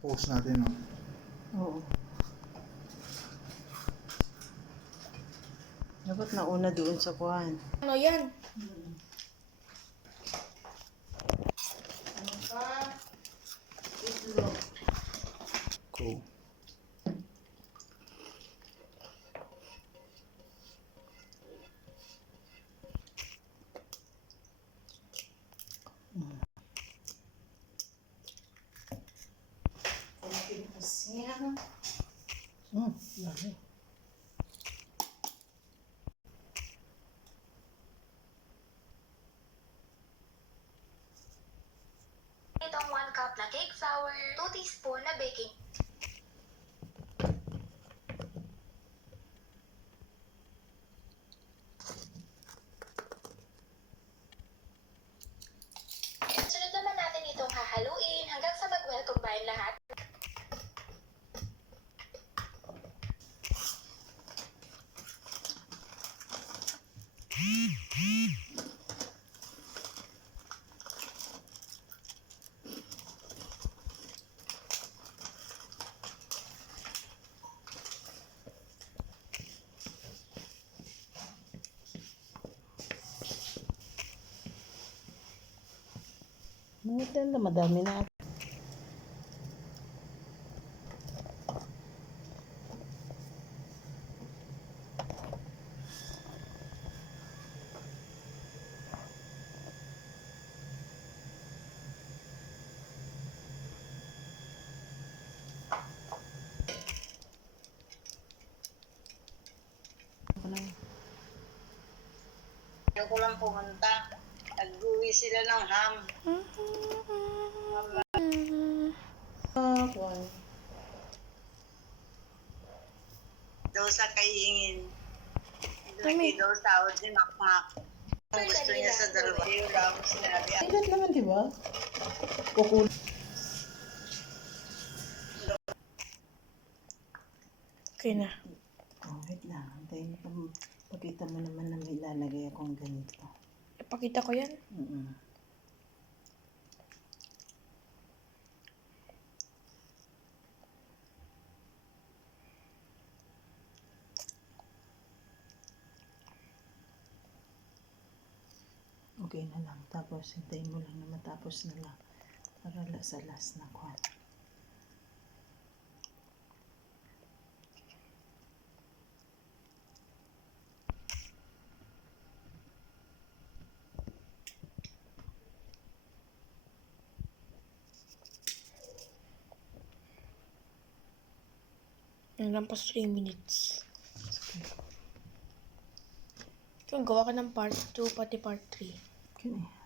Post natin, no? Oo. Dapat nauna doon sa kuhan. Ano yan? Ano pa? Itlog. Cool. Konting asin. Lagi. Itong 1 cup na cake flour, 2 teaspoon na baking. Sunod naman natin itong hahaluin hanggang sa mag-well combine lahat. Nutella, madami na. Ayoko lang pumunta. Nag-uwi sila ng ham. Kuhan. Daw sa kaingin. Lagi daw sahod ni Makmak. Ang gusto niya sa dalawa. Yung lang ako sinabi. Ilan naman, di ba? Kukul. Okay na. Oh, wait lang. Antayin mo. Pakita mo naman na may lalagay akong ganito. Ipakita ko yan. Okay na lang. Tapos, hintayin mo lang na matapos na lang. Para sa last na kuhan. Nalampas 3 minutes. Kung gawa ka ng part 2, pati part 3. Okay na yan.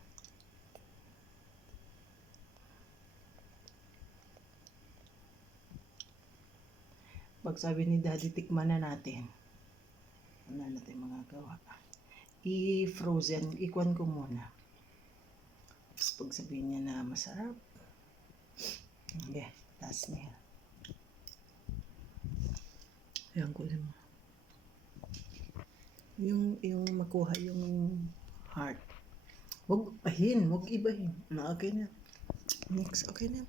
Pag sabi ni Daddy, tikman na natin. Wala natin magagawa. I-frozen, ikwan ko muna. Tapos pag sabihin niya na masarap, okay, taas niya. Ayan ko mo. Yung makuha yung heart. Huwag ibahin. Na okay na. Next, okay na.